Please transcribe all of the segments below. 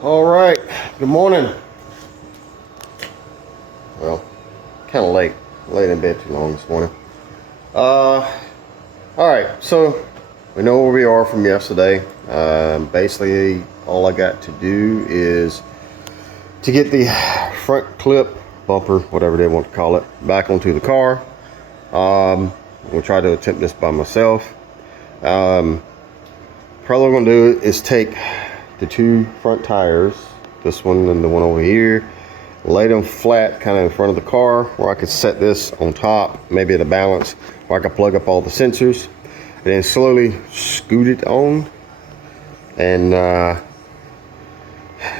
All right, good morning. Well, kind of late. Laid in bed too long this morning. All right, so we know where we are from yesterday. Basically, all I got to do is to get the front clip, bumper, whatever they want to call it, back onto the car. We'll try to attempt this by myself. Probably what I'm gonna do is take the two front tires, this one and the one over here, lay them flat kind of in front of the car where I could set this on top, maybe at a balance where I could plug up all the sensors, and then slowly scoot it on and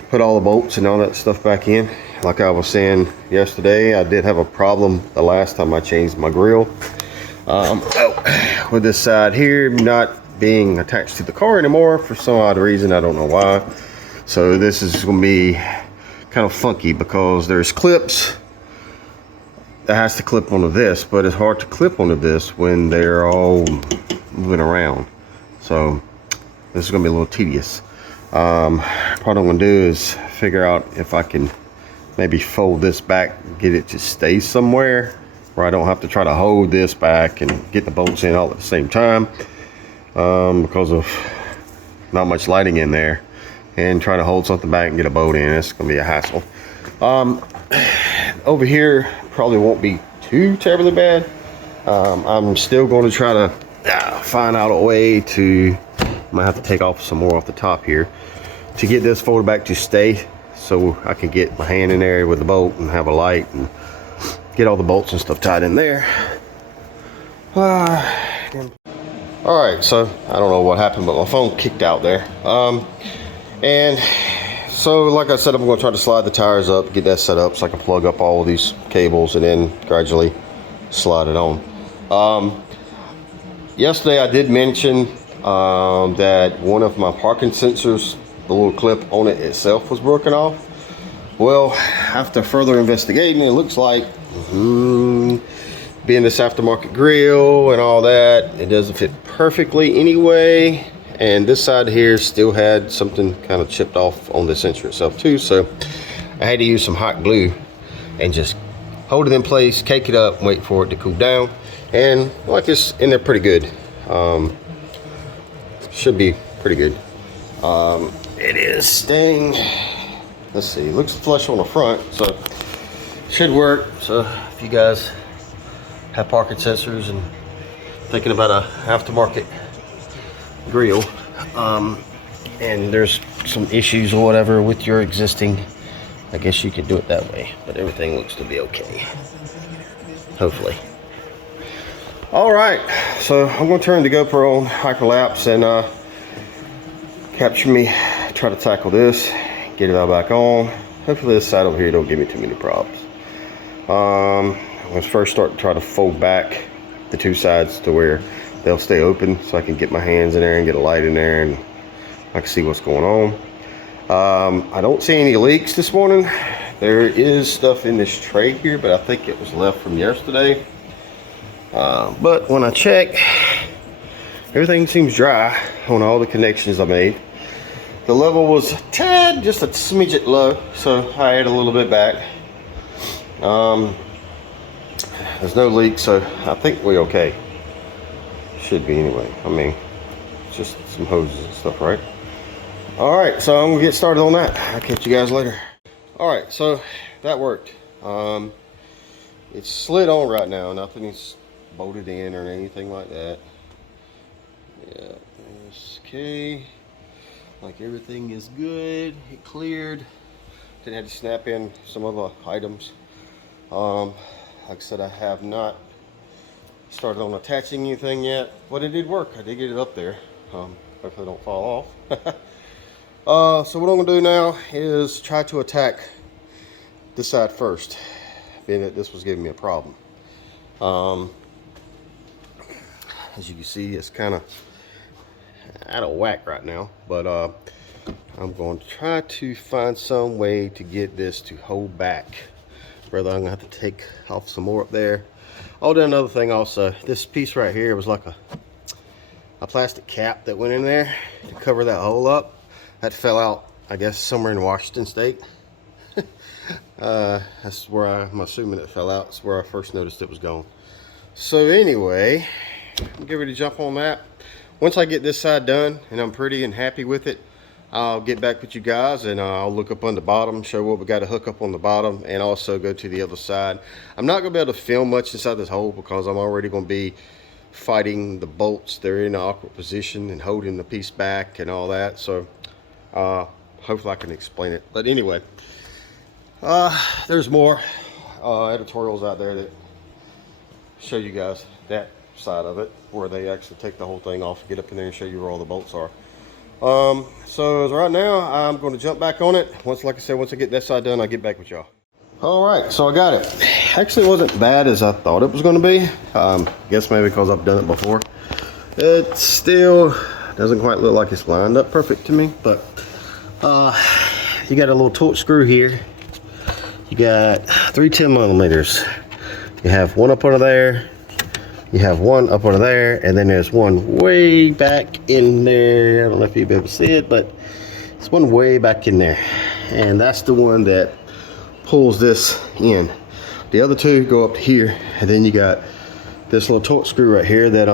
put all the bolts and all that stuff back in. Like I was saying yesterday, I did have a problem the last time I changed my grill with this side here not being attached to the car anymore for some odd reason. I don't know why. So this is going to be kind of funky because there's clips that has to clip onto this, but it's hard to clip onto this when they're all moving around. So this is going to be a little tedious. What I'm going to do is figure out if I can maybe fold this back, get it to stay somewhere where I don't have to try to hold this back and get the bolts in all at the same time, because of not much lighting in there, and trying to hold something back and get a bolt in. It's going to be a hassle. Over here probably won't be too terribly bad. I'm still going to try to find out a way to, I might have to take off some more off the top here to get this folded back to stay, so I can get my hand in there with the bolt and have a light and get all the bolts and stuff tied in there. All right, so I don't know what happened, but my phone kicked out there. And so like I said, I'm going to try to slide the tires up, get that set up so I can plug up all of these cables and then gradually slide it on. Yesterday I did mention that one of my parking sensors, the little clip on it itself, was broken off. Well, after further investigating, it looks like being this aftermarket grill and all that, it doesn't fit perfectly anyway. And this side here still had something kind of chipped off on the sensor itself too, so I had to use some hot glue and just hold it in place, cake it up, wait for it to cool down, and like it's in there pretty good. Should be pretty good. It is staying, let's see, it looks flush on the front, so should work. So if you guys have parking sensors and thinking about a aftermarket grill, and there's some issues or whatever with your existing, I guess you could do it that way, but everything looks to be okay, hopefully. All right, so I'm going to turn the GoPro on hyperlapse and capture me, try to tackle this, get it all back on. Hopefully this side over here don't give me too many problems. Let's first start to try to fold back the two sides to where they'll stay open so I can get my hands in there and get a light in there and I can see what's going on. I don't see any leaks this morning. There is stuff in this tray here, but I think it was left from yesterday. But when I check, everything seems dry on all the connections I made. The level was just a smidget low, so I added a little bit back. There's no leak, so I think we're okay. Should be anyway. I mean, it's just some hoses and stuff, right? All right, so I'm gonna get started on that. I'll catch you guys later. All right, so that worked. It's slid on right now. Nothing's bolted in or anything like that. Yeah, it's okay. Like everything is good. It cleared. Then had to snap in some other items. Like I said, I have not started on attaching anything yet, but it did work. I did get it up there. Hopefully it don't fall off. So what I'm gonna do now is try to attack this side first, being that this was giving me a problem. As you can see, it's kind of out of whack right now, but I'm going to try to find some way to get this to hold back. Whether I'm gonna have to take off some more up there. Oh, then another thing also, this piece right here was like a plastic cap that went in there to cover that hole up. That fell out I guess somewhere in Washington State. That's where I'm assuming it fell out. That's where I first noticed it was gone. So anyway, I'm getting ready to jump on that. Once I get this side done and I'm pretty and happy with it, I'll get back with you guys and I'll look up on the bottom, show what we got to hook up on the bottom, and also go to the other side. I'm not going to be able to film much inside this hole because I'm already going to be fighting the bolts. They're in an awkward position and holding the piece back and all that. So hopefully I can explain it. But anyway, there's more editorials out there that show you guys that side of it, where they actually take the whole thing off, get up in there and show you where all the bolts are. So as right now, I'm going to jump back on it. Like I said, once I get that side done, I'll get back with y'all. All right, so I got it. Actually, it wasn't bad as I thought it was going to be. Guess maybe because I've done it before. It still doesn't quite look like it's lined up perfect to me, but you got a little torque screw here. You got 3 10mm. You have one up under there. You have one up under there, and then there's one way back in there. I don't know if you'll be able to see it, but it's one way back in there. And that's the one that pulls this in. The other two go up to here, and then you got this little torque screw right here that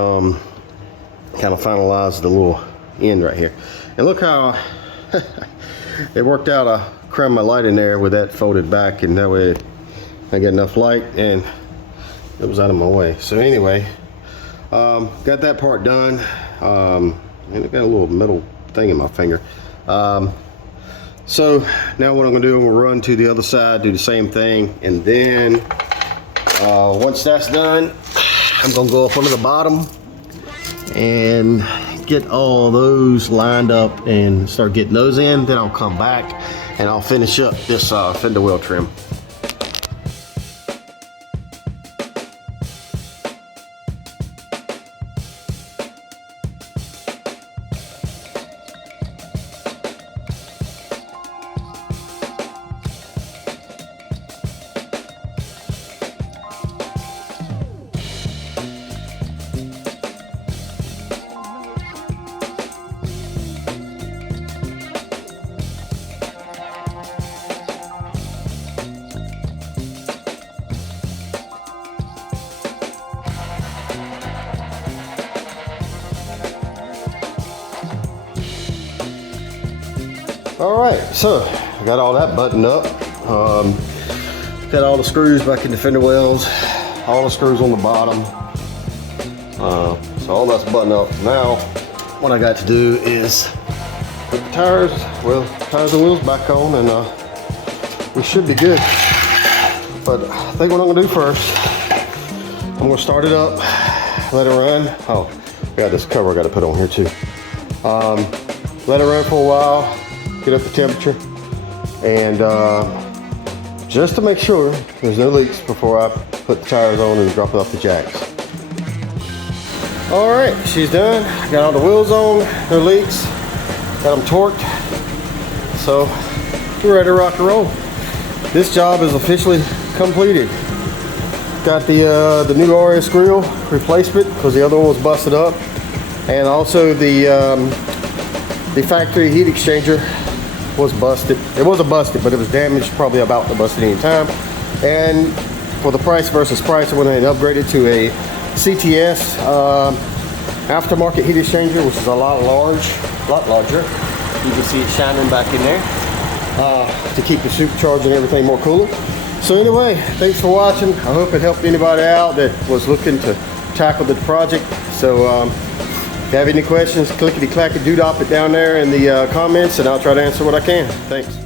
kind of finalizes the little end right here. And look how it worked out. I crammed my light in there with that folded back, and that way I get enough light and it was out of my way. So anyway, got that part done, and I got a little metal thing in my finger. So now what I'm gonna do, I'm gonna run to the other side, do the same thing, and then once that's done, I'm gonna go up under the bottom and get all those lined up and start getting those in. Then I'll come back and I'll finish up this fender well trim. All right, so I got all that buttoned up. Got all the screws back in the fender wells, all the screws on the bottom. So all that's buttoned up. Now, what I got to do is put the tires and wheels back on, and we should be good. But I think what I'm gonna do first, I'm gonna start it up, let it run. Oh, I got this cover I gotta put on here too. Let it run for a while, get up the temperature, and just to make sure there's no leaks before I put the tires on and drop it off the jacks. All right, she's done. Got all the wheels on, no leaks, got them torqued, so we're ready to rock and roll. This job is officially completed. Got the new RS Grill replacement because the other one was busted up, and also the factory heat exchanger was busted. It wasn't busted, but it was damaged, probably about to bust at any time. And for the price versus price, I went ahead and upgraded to a CTS aftermarket heat exchanger, which is a lot larger. You can see it shining back in there to keep the supercharged and everything more cooler. So anyway, thanks for watching. I hope it helped anybody out that was looking to tackle the project. So if you have any questions, clickety-clackety doodop it down there in the comments, and I'll try to answer what I can. Thanks.